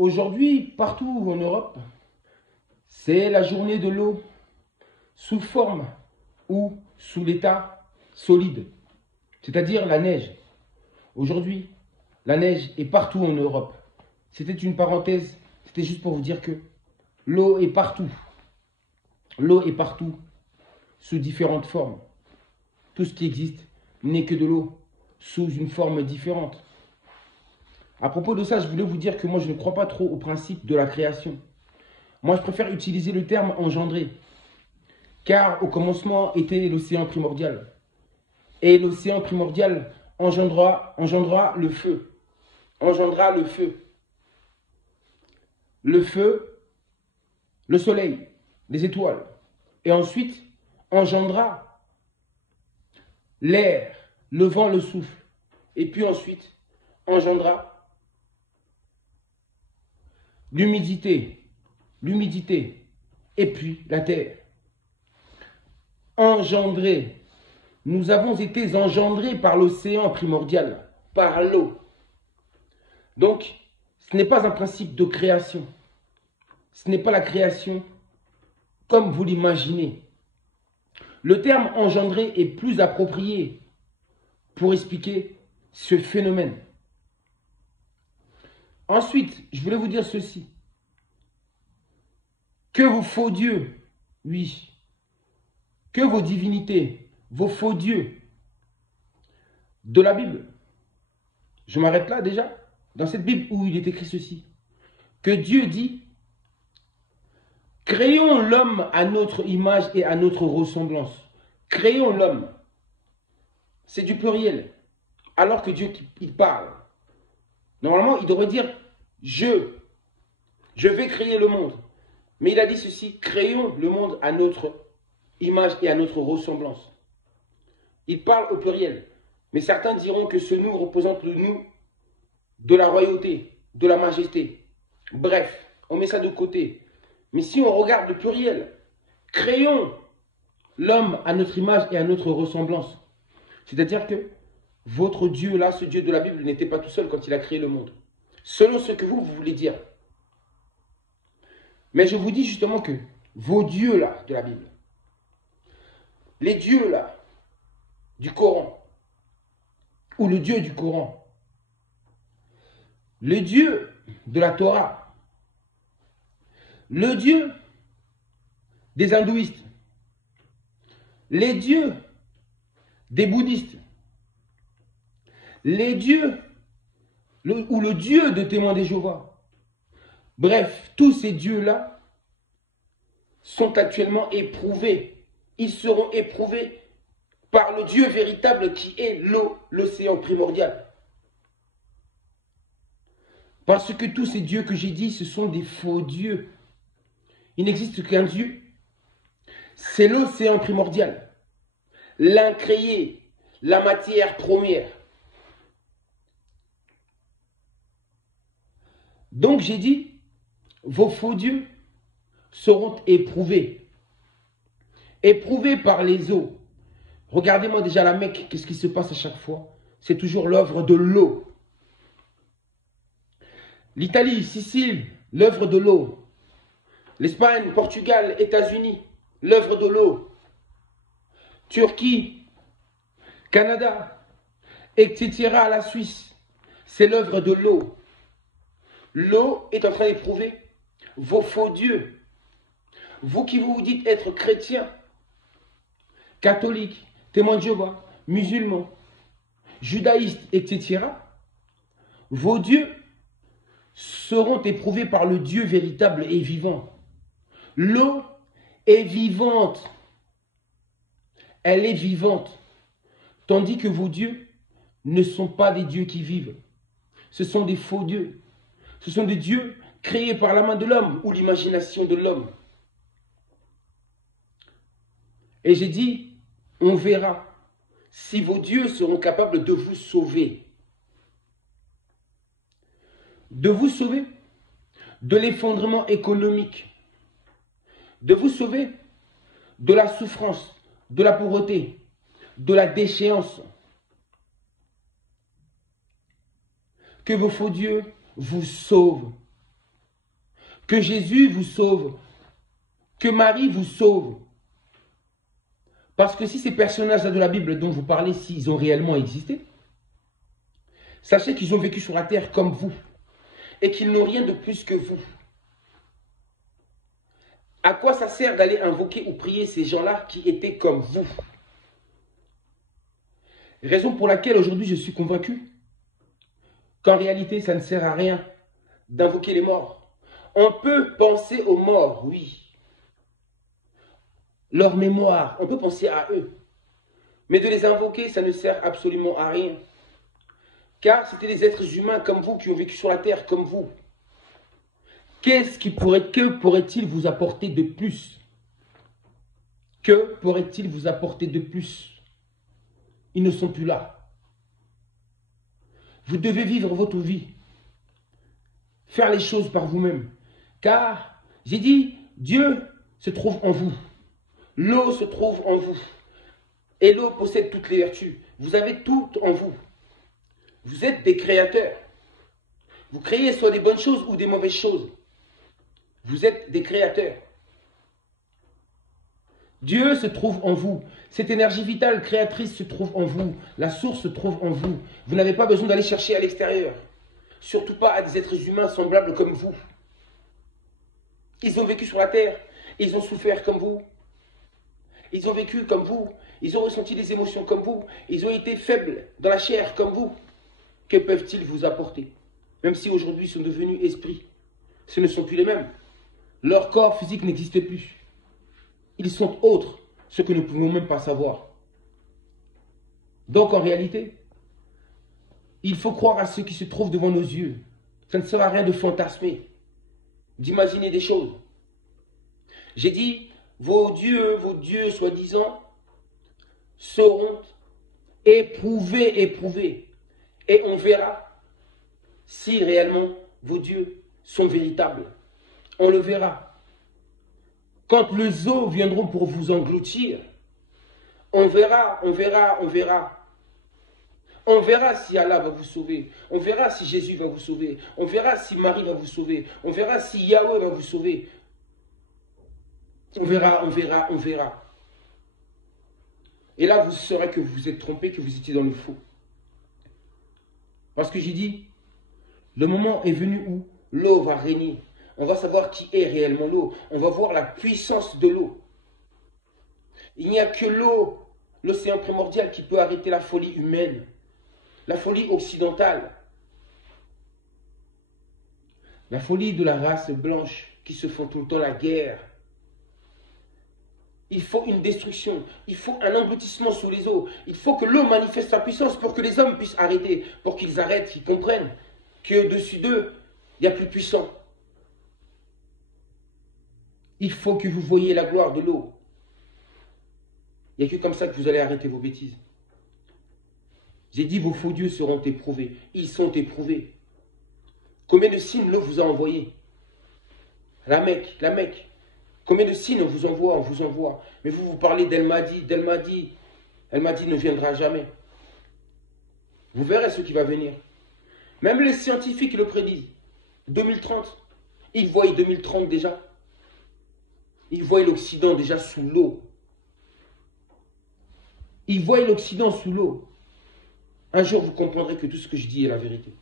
Aujourd'hui, partout en Europe, c'est la journée de l'eau sous forme ou sous l'état solide, c'est-à-dire la neige. Aujourd'hui, la neige est partout en Europe. C'était une parenthèse, c'était juste pour vous dire que l'eau est partout. L'eau est partout, sous différentes formes. Tout ce qui existe n'est que de l'eau, sous une forme différente. À propos de ça, je voulais vous dire que moi, je ne crois pas trop au principe de la création. Moi, je préfère utiliser le terme engendrer. Car au commencement était l'océan primordial. Et l'océan primordial engendra le feu. Engendra le feu. Le feu, le soleil, les étoiles. Et ensuite, engendra l'air, le vent, le souffle. Et puis ensuite, engendra l'humidité, et puis la terre. Engendré. Nous avons été engendrés par l'océan primordial, par l'eau. Donc, ce n'est pas un principe de création. Ce n'est pas la création comme vous l'imaginez. Le terme engendré est plus approprié pour expliquer ce phénomène. Ensuite, je voulais vous dire ceci. Que vos faux dieux, oui, que vos divinités, vos faux dieux de la Bible, je m'arrête là déjà, dans cette Bible où il est écrit ceci, que Dieu dit, créons l'homme à notre image et à notre ressemblance. Créons l'homme. C'est du pluriel. Alors que Dieu, il parle. Normalement, il devrait dire, je vais créer le monde. Mais il a dit ceci, créons le monde à notre image et à notre ressemblance. Il parle au pluriel. Mais certains diront que ce nous représente le nous de la royauté, de la majesté. Bref, on met ça de côté. Mais si on regarde le pluriel, créons l'homme à notre image et à notre ressemblance. C'est-à-dire que votre Dieu là, ce Dieu de la Bible, n'était pas tout seul quand il a créé le monde. Selon ce que vous voulez dire. Mais je vous dis justement que vos dieux là de la Bible, les dieux là du Coran, ou le Dieu du Coran, le Dieu de la Torah, le Dieu des hindouistes, les dieux des bouddhistes, les dieux ou le Dieu de témoins des Jéhovah. Bref, tous ces dieux-là sont actuellement éprouvés. Ils seront éprouvés par le Dieu véritable qui est l'eau, l'océan primordial. Parce que tous ces dieux que j'ai dit, ce sont des faux dieux. Il n'existe qu'un Dieu. C'est l'océan primordial. L'incréé, la matière première. Donc j'ai dit, vos faux dieux seront éprouvés. Éprouvés par les eaux. Regardez-moi déjà la Mecque, qu'est-ce qui se passe à chaque fois? C'est toujours l'œuvre de l'eau. L'Italie, Sicile, l'œuvre de l'eau. L'Espagne, Portugal, États-Unis, l'œuvre de l'eau. Turquie, Canada, etc. La Suisse, c'est l'œuvre de l'eau. L'eau est en train d'éprouver vos faux dieux. Vous qui vous dites être chrétien, catholique, témoin de Jéhovah, musulman, judaïste, etc. Vos dieux seront éprouvés par le Dieu véritable et vivant. L'eau est vivante. Elle est vivante. Tandis que vos dieux ne sont pas des dieux qui vivent. Ce sont des faux dieux. Ce sont des dieux créés par la main de l'homme ou l'imagination de l'homme. Et j'ai dit, on verra si vos dieux seront capables de vous sauver. De vous sauver de l'effondrement économique. De vous sauver de la souffrance, de la pauvreté, de la déchéance. Que vos faux dieux vous sauvent. Que Jésus vous sauve. Que Marie vous sauve. Parce que si ces personnages-là de la Bible dont vous parlez, s'ils ont réellement existé, sachez qu'ils ont vécu sur la terre comme vous. Et qu'ils n'ont rien de plus que vous. À quoi ça sert d'aller invoquer ou prier ces gens-là qui étaient comme vous? Raison pour laquelle aujourd'hui je suis convaincu qu'en réalité ça ne sert à rien d'invoquer les morts. On peut penser aux morts, oui. Leur mémoire, on peut penser à eux. Mais de les invoquer, ça ne sert absolument à rien. Car c'était des êtres humains comme vous qui ont vécu sur la terre comme vous. Que pourrait-il vous apporter de plus? Que pourrait-il vous apporter de plus? Ils ne sont plus là. Vous devez vivre votre vie. Faire les choses par vous-même. Car, j'ai dit, Dieu se trouve en vous. L'eau se trouve en vous. Et l'eau possède toutes les vertus. Vous avez tout en vous. Vous êtes des créateurs. Vous créez soit des bonnes choses ou des mauvaises choses. Vous êtes des créateurs. Dieu se trouve en vous. Cette énergie vitale créatrice se trouve en vous. La source se trouve en vous. Vous n'avez pas besoin d'aller chercher à l'extérieur. Surtout pas à des êtres humains semblables comme vous. Ils ont vécu sur la terre. Ils ont souffert comme vous. Ils ont vécu comme vous. Ils ont ressenti des émotions comme vous. Ils ont été faibles dans la chair comme vous. Que peuvent-ils vous apporter? Même si aujourd'hui ils sont devenus esprits. Ce ne sont plus les mêmes. Leur corps physique n'existe plus. Ils sont autres, ce que nous ne pouvons même pas savoir. Donc en réalité, il faut croire à ce qui se trouve devant nos yeux. Ça ne sert à rien de fantasmer, d'imaginer des choses. J'ai dit, vos dieux soi-disant, seront éprouvés. Et on verra si réellement vos dieux sont véritables. On le verra. Quand les eaux viendront pour vous engloutir, on verra. On verra si Allah va vous sauver. On verra si Jésus va vous sauver. On verra si Marie va vous sauver. On verra si Yahweh va vous sauver. On verra. Et là, vous saurez que vous vous êtes trompé, que vous étiez dans le faux. Parce que j'ai dit, le moment est venu où l'eau va régner. On va savoir qui est réellement l'eau. On va voir la puissance de l'eau. Il n'y a que l'eau, l'océan primordial, qui peut arrêter la folie humaine. La folie occidentale. La folie de la race blanche qui se font tout le temps la guerre. Il faut une destruction. Il faut un engloutissement sous les eaux. Il faut que l'eau manifeste sa puissance pour que les hommes puissent arrêter. Pour qu'ils arrêtent, qu'ils comprennent qu'au-dessus d'eux, il y a plus puissant. Il faut que vous voyiez la gloire de l'eau. Il n'y a que comme ça que vous allez arrêter vos bêtises. J'ai dit, vos faux dieux seront éprouvés. Ils sont éprouvés. Combien de signes l'eau vous a envoyé? La Mecque. Combien de signes on vous envoie. Mais vous parlez d'El Mahdi. El Mahdi ne viendra jamais. Vous verrez ce qui va venir. Même les scientifiques le prédisent. 2030. Ils voient 2030 déjà. Ils voient l'Occident déjà sous l'eau. Ils voient l'Occident sous l'eau. Un jour, vous comprendrez que tout ce que je dis est la vérité.